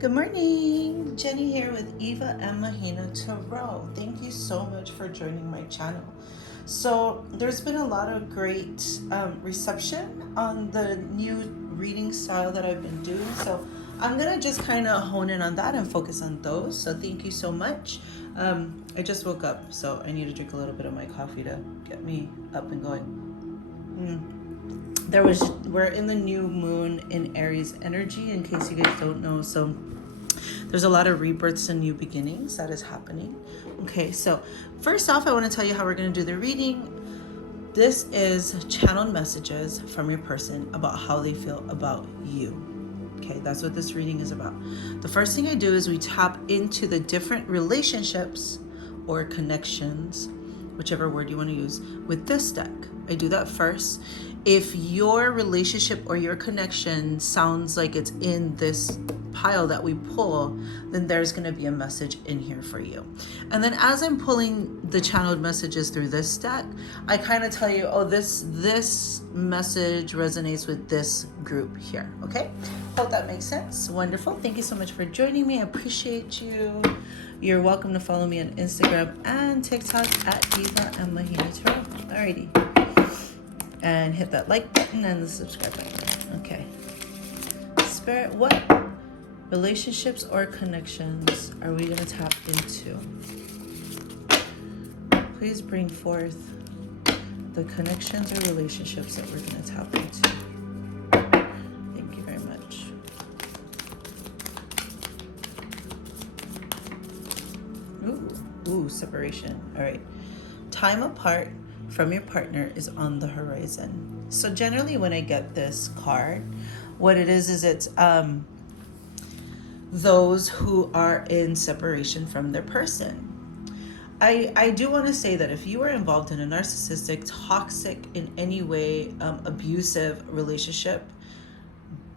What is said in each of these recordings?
Good morning, Jenny here with 𝔽𝕆𝕃𝕃𝕃. Thank you so much for joining my channel. So there's been a lot of great reception on the new reading style that I've been doing. So I'm gonna just kind of hone in on that and focus on those. So thank you so much. I just woke up, so I need to drink a little bit of my coffee to get me up and going. We're in the new moon in Aries energy, in case you guys don't know. So there's a lot of rebirths and new beginnings that is happening. Okay, so first off, I want to tell you how we're going to do the reading. This is channeled messages from your person about how they feel about you. Okay, that's what this reading is about. The first thing I do is we tap into the different relationships or connections, whichever word you want to use, with this deck. I do that first. If your relationship or your connection sounds like it's in this pile that we pull, then there's going to be a message in here for you. And then as I'm pulling the channeled messages through this deck, I kind of tell you, oh, this message resonates with this group here. Okay, hope that makes sense. Wonderful. Thank you so much for joining me. I appreciate you. You're welcome to follow me on Instagram and TikTok at 𝔽𝕆𝕃𝕃𝕃. Alrighty, and hit that like button and the subscribe button. Okay, Spirit, what relationships or connections are we going to tap into? Please bring forth the connections or relationships that we're going to tap into. Thank you very much. Ooh, separation. All right. Time apart from your partner is on the horizon. So generally when I get this card, what it is it's those who are in separation from their person. I do want to say that if you are involved in a narcissistic, toxic, in any way abusive relationship,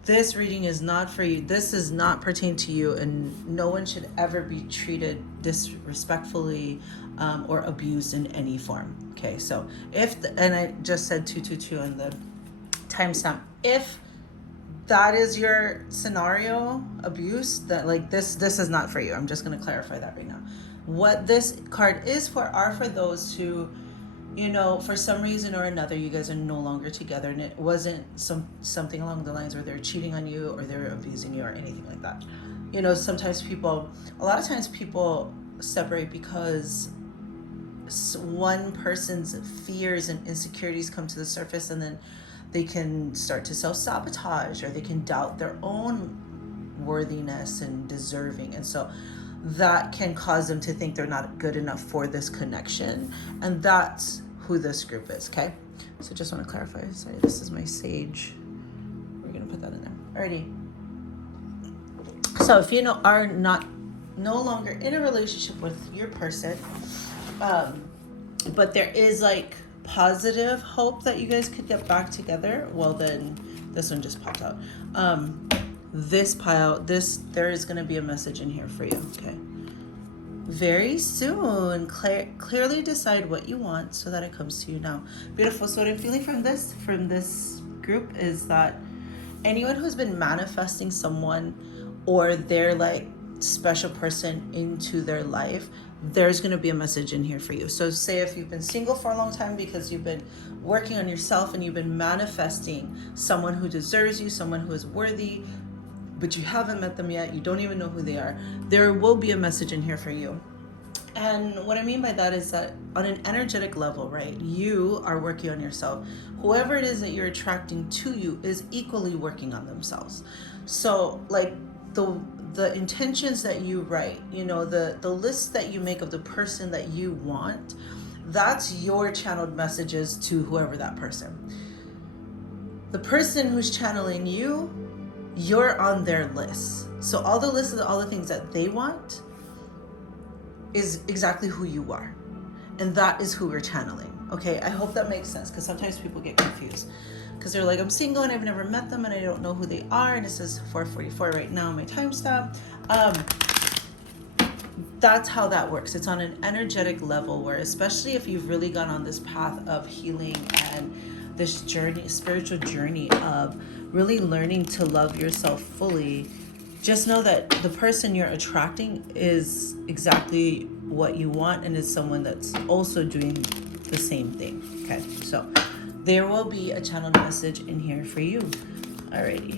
this reading is not for you. This does not pertain to you, and no one should ever be treated disrespectfully or abused in any form. Okay, so and I just said 222 on the timestamp. If that is your scenario, abuse, that like this is not for you. I'm just going to clarify that right now. What this card is for are for those who, you know, for some reason or another, you guys are no longer together, and it wasn't something along the lines where they're cheating on you or they're abusing you or anything like that. You know, a lot of times people separate because one person's fears and insecurities come to the surface, and then they can start to self-sabotage, or they can doubt their own worthiness and deserving. And so that can cause them to think they're not good enough for this connection. And that's who this group is, okay? So just want to clarify. Sorry, this is my sage. We're going to put that in there. Alrighty. So if you are no longer in a relationship with your person, but there is like positive hope that you guys could get back together, well then this one just popped out. This pile, there is going to be a message in here for you. Okay, very soon. Clearly decide what you want so that it comes to you now. Beautiful. So what I'm feeling from this group is that anyone who's been manifesting someone or their like special person into their life, there's going to be a message in here for you. So say if you've been single for a long time because you've been working on yourself and you've been manifesting someone who deserves you, someone who is worthy, but you haven't met them yet, you don't even know who they are, there will be a message in here for you. And what I mean by that is that on an energetic level, right, you are working on yourself. Whoever it is that you're attracting to you is equally working on themselves. So like the intentions that you write, you know, the list that you make of the person that you want, that's your channeled messages to whoever that person. The person who's channeling you, you're on their list. So all the lists of all the things that they want is exactly who you are. And that is who we're channeling. Okay, I hope that makes sense, because sometimes people get confused. Because they're like, I'm single and I've never met them and I don't know who they are. And it says 4:44 right now on my timestamp. That's how that works. It's on an energetic level where, especially if you've really gone on this path of healing and this journey, spiritual journey of really learning to love yourself fully, just know that the person you're attracting is exactly what you want, and is someone that's also doing the same thing. Okay, so there will be a channeled message in here for you. Alrighty,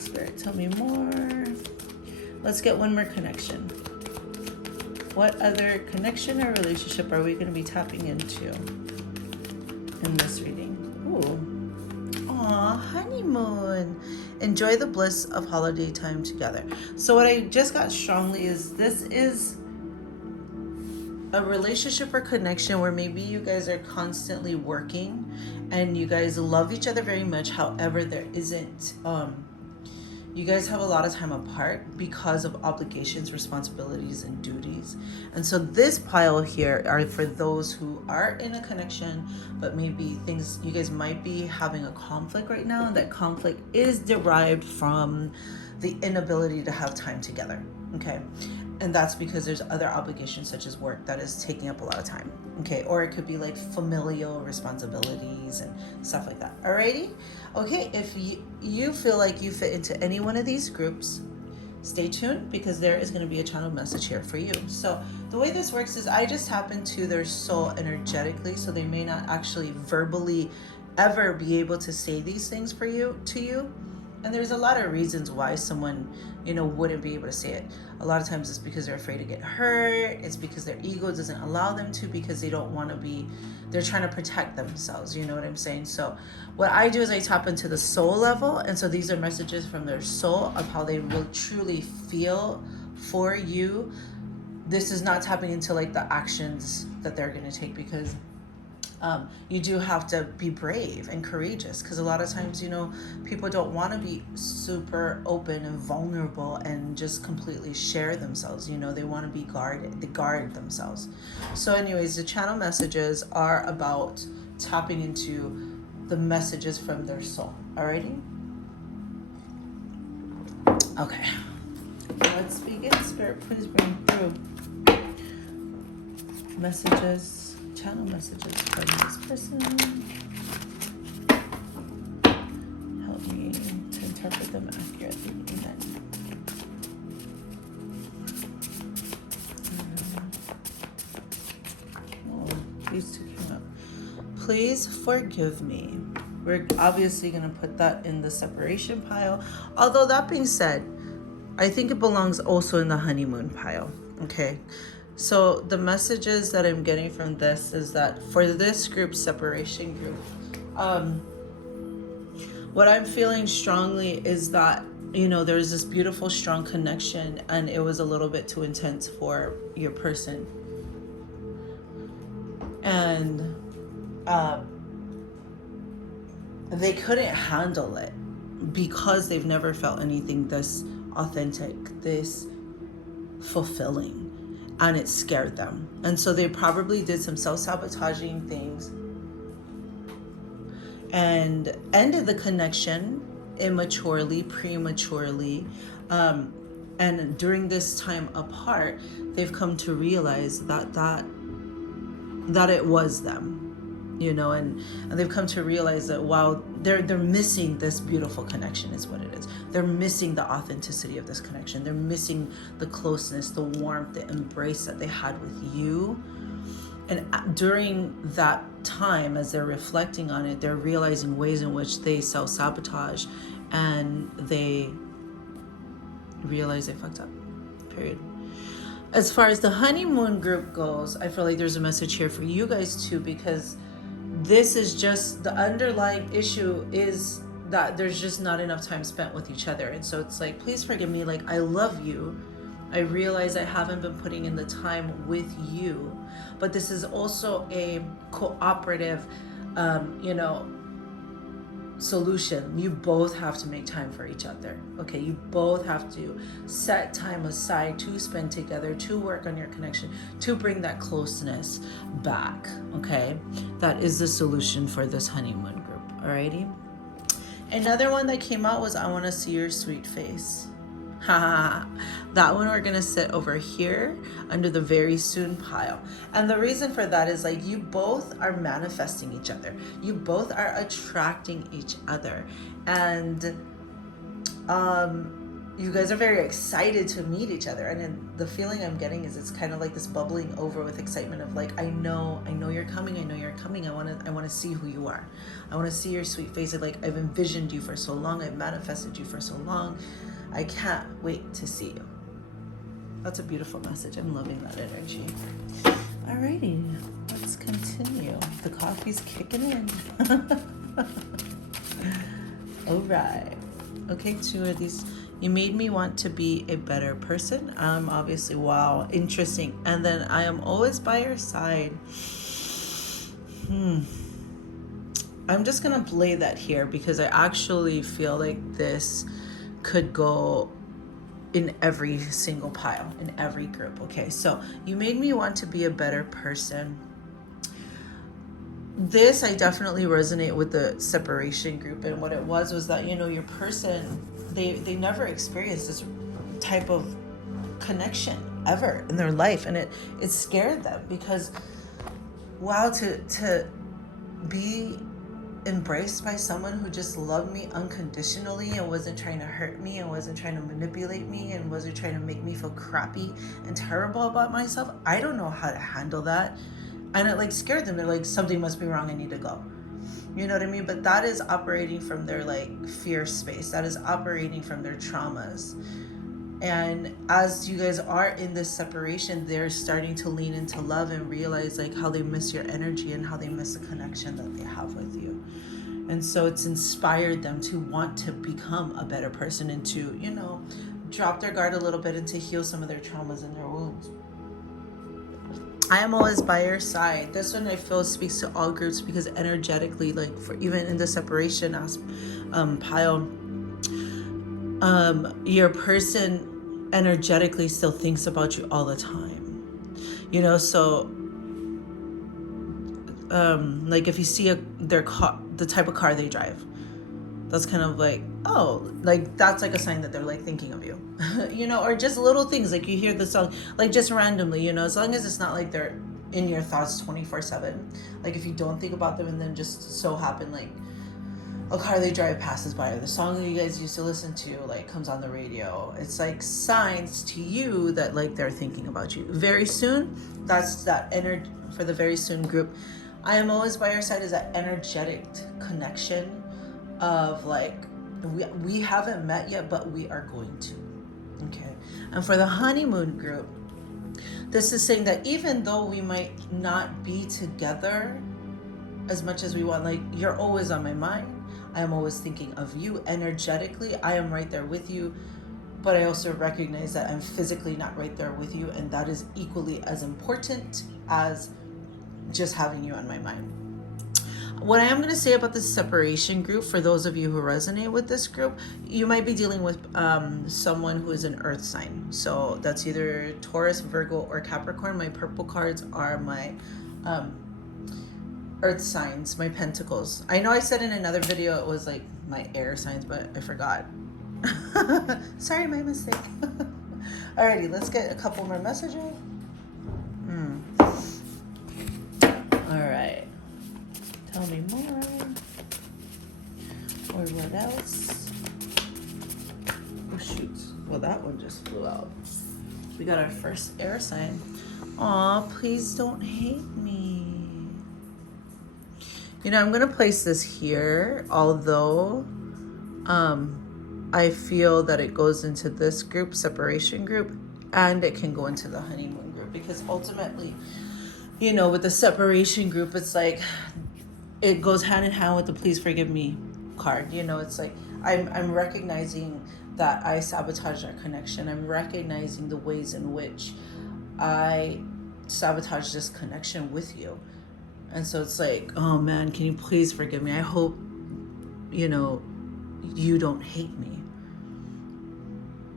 Spirit, tell me more. Let's get one more connection. What other connection or relationship are we going to be tapping into in this reading? Ooh. Aw, honeymoon. Enjoy the bliss of holiday time together. So what I just got strongly is this is a relationship or connection where maybe you guys are constantly working and you guys love each other very much. However, there isn't, you guys have a lot of time apart because of obligations, responsibilities, and duties. And so this pile here are for those who are in a connection, but maybe things, you guys might be having a conflict right now, and that conflict is derived from the inability to have time together, okay? And that's because there's other obligations such as work that is taking up a lot of time, okay? Or it could be like familial responsibilities and stuff like that. Alrighty? Okay, if you feel like you fit into any one of these groups, stay tuned, because there is going to be a channel message here for you. So the way this works is I just tap into their soul energetically, so they may not actually verbally ever be able to say these things for you, to you. And there's a lot of reasons why someone, you know, wouldn't be able to say it. A lot of times it's because they're afraid to get hurt. It's because their ego doesn't allow them to, because they don't want to be, they're trying to protect themselves. You know what I'm saying? So what I do is I tap into the soul level. And so these are messages from their soul of how they will truly feel for you. This is not tapping into like the actions that they're going to take, because you do have to be brave and courageous, because a lot of times, you know, people don't want to be super open and vulnerable and just completely share themselves. You know, they want to be guarded, they guard themselves. So anyways, the channel messages are about tapping into the messages from their soul. Alrighty? Okay. Let's begin. Spirit, please bring through messages. Channel messages from this person. Help me to interpret them accurately. Amen. Oh, these two came up. Please forgive me. We're obviously going to put that in the separation pile. Although that being said, I think it belongs also in the honeymoon pile. Okay. So the messages that I'm getting from this is that for this group, separation group, what I'm feeling strongly is that, you know, there's this beautiful, strong connection, and it was a little bit too intense for your person. And they couldn't handle it because they've never felt anything this authentic, this fulfilling. And it scared them. And so they probably did some self-sabotaging things and ended the connection immaturely, prematurely. And during this time apart, they've come to realize that it was them. You know, and they've come to realize that, wow, they're missing this beautiful connection is what it is. They're missing the authenticity of this connection. They're missing the closeness, the warmth, the embrace that they had with you. And during that time, as they're reflecting on it, they're realizing ways in which they self-sabotage, and they realize they fucked up, period. As far as the honeymoon group goes, I feel like there's a message here for you guys too, because this is just, the underlying issue is that there's just not enough time spent with each other. And so it's like, please forgive me, like, I love you. I realize I haven't been putting in the time with you, but this is also a cooperative, you know, solution. You both have to make time for each other. Okay, you both have to set time aside to spend together, to work on your connection, to bring that closeness back. Okay, that is the solution for this honeymoon group. Alrighty. Another one that came out was, I want to see your sweet face. That one we're gonna sit over here under the very soon pile. And the reason for that is, like, you both are manifesting each other. You both are attracting each other. And you guys are very excited to meet each other, and then the feeling I'm getting is it's kind of like this bubbling over with excitement of like, I know you're coming, I want to see who you are, I want to see your sweet face. Like, I've envisioned you for so long, I've manifested you for so long, I can't wait to see you. That's a beautiful message. I'm loving that energy. Alrighty, let's continue. The coffee's kicking in. All right. Okay, 2 of these. You made me want to be a better person. Obviously, wow, interesting. And then I am always by your side. I'm just gonna play that here because I actually feel like this could go in every single pile, in every group. Okay, so you made me want to be a better person. This, I definitely resonate with the separation group, and what it was that, you know, your person, they never experienced this type of connection ever in their life, and it scared them because, wow, to be embraced by someone who just loved me unconditionally and wasn't trying to hurt me and wasn't trying to manipulate me and wasn't trying to make me feel crappy and terrible about myself. I don't know how to handle that. And it like scared them. They're like, something must be wrong, I need to go. You know what I mean? But that is operating from their like fear space. That is operating from their traumas. And as you guys are in this separation, they're starting to lean into love and realize like how they miss your energy and how they miss the connection that they have with you. And so it's inspired them to want to become a better person and to, you know, drop their guard a little bit and to heal some of their traumas and their wounds. I am always by your side. This one I feel speaks to all groups because energetically, like for even in the separation pile, your person energetically still thinks about you all the time. You know, so like if you see their car, the type of car they drive, that's kind of like, oh, like that's like a sign that they're like thinking of you. You know, or just little things like you hear the song like just randomly, you know, as long as it's not like they're in your thoughts 24/7. Like if you don't think about them and then just so happen like a car they drive passes by or the song that you guys used to listen to like comes on the radio, it's like signs to you that like they're thinking about you. Very soon, that's that energy for the very soon group. I am always by your side is that energetic connection of like we haven't met yet, but we are going to. Okay. And for the honeymoon group, this is saying that even though we might not be together as much as we want, like you're always on my mind. I am always thinking of you energetically. I am right there with you, but I also recognize that I'm physically not right there with you, and that is equally as important as just having you on my mind. What I am going to say about the separation group, for those of you who resonate with this group, you might be dealing with someone who is an earth sign. So that's either Taurus, Virgo, or Capricorn. My purple cards are my earth signs, my pentacles. I know I said in another video it was like my air signs, but I forgot. Sorry, my mistake. Alrighty, let's get a couple more messages. Alright. Tell me more. Or what else? Oh shoot. Well, that one just flew out. We got our first air sign. Aw, please don't hate me. You know, I'm going to place this here, although I feel that it goes into this group, separation group, and it can go into the honeymoon group, because ultimately, you know, with the separation group, it's like, it goes hand in hand with the please forgive me card. You know, it's like, I'm recognizing that I sabotaged our connection. I'm recognizing the ways in which I sabotaged this connection with you. And so it's like, oh man, can you please forgive me? I hope, you know, you don't hate me,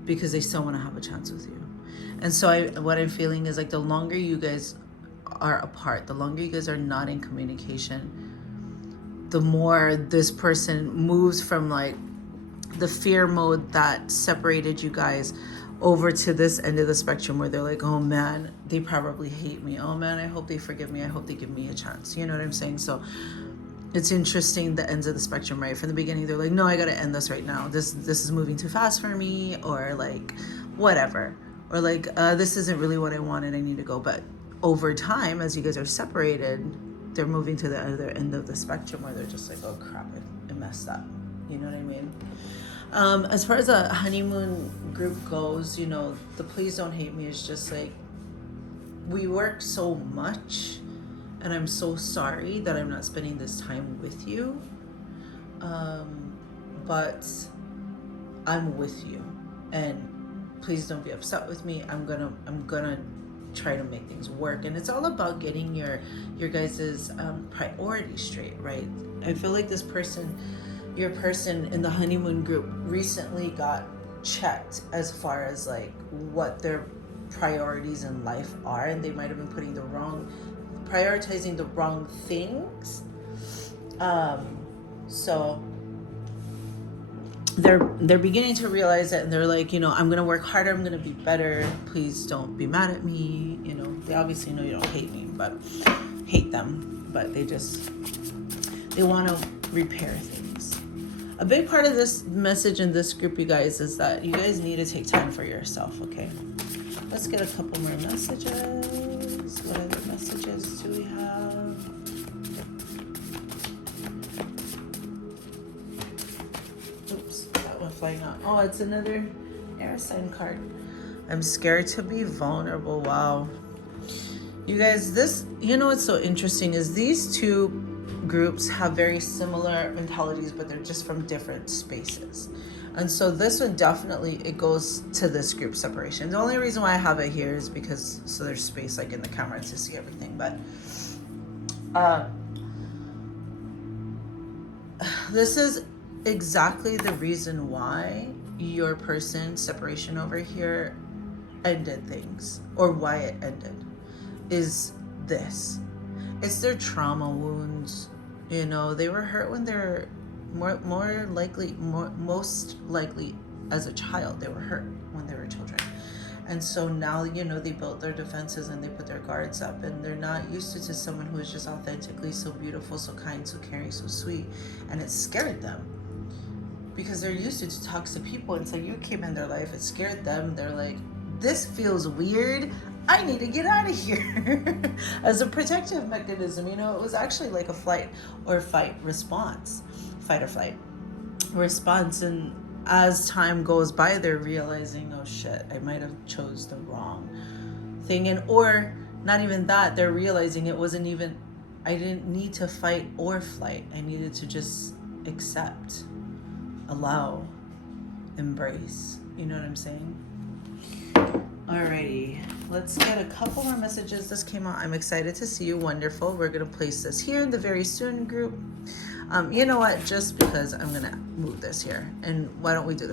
because they still want to have a chance with you. And so what I'm feeling is like the longer you guys are apart, the longer you guys are not in communication, the more this person moves from like the fear mode that separated you guys over to this end of the spectrum where they're like, oh man, they probably hate me. Oh man, I hope they forgive me. I hope they give me a chance. You know what I'm saying? So it's interesting, the ends of the spectrum, right? From the beginning, they're like, no, I gotta end this right now. This is moving too fast for me, or like whatever, or like this isn't really what I wanted, I need to go. But over time, as you guys are separated, they're moving to the other end of the spectrum where they're just like, oh crap, I messed up. You know what I mean? As far as a honeymoon group goes, you know, the please don't hate me is just like, we work so much, and I'm so sorry that I'm not spending this time with you. But I'm with you, and please don't be upset with me. I'm gonna try to make things work. And it's all about getting your guys's priorities straight, right? I feel like this person, your person in the honeymoon group, recently got checked as far as like what their priorities in life are, and they might have been prioritizing the wrong things. So they're beginning to realize it, and they're like, you know, I'm gonna work harder, I'm gonna be better, please don't be mad at me. You know, they obviously know you don't hate me, but hate them, but they want to repair things. A big part of this message in this group, you guys, is that you guys need to take time for yourself. Okay, let's get a couple more messages. What other messages do we have? Oops, that one flying out. Oh, it's another air sign card. I'm scared to be vulnerable. Wow. You guys, this, you know what's so interesting is these two groups have very similar mentalities, but they're just from different spaces. And so this one definitely, it goes to this group separation. The only reason why I have it here is because so there's space like in the camera to see everything. But this is exactly the reason why your person separation over here ended things, or why it ended, is this. It's their trauma wounds. You know, they were hurt when they're most likely as a child. They were hurt when they were children. And so now, you know, they built their defenses and they put their guards up, and they're not used to someone who is just authentically so beautiful, so kind, so caring, so sweet. And it scared them because they're used to toxic people. And so you came in their life, it scared them. They're like, this feels weird, I need to get out of here. As a protective mechanism, you know, it was actually like a flight or fight response, fight or flight response. And as time goes by, they're realizing, oh shit, I might have chose the wrong thing. And or not even that, they're realizing it wasn't even, I didn't need to fight or flight. I needed to just accept, allow, embrace. You know what I'm saying? Alrighty, let's get a couple more messages. This came out. I'm excited to see you. Wonderful. We're gonna place this here in the very soon group. You know what? Just because I'm gonna move this here, and why don't we do this?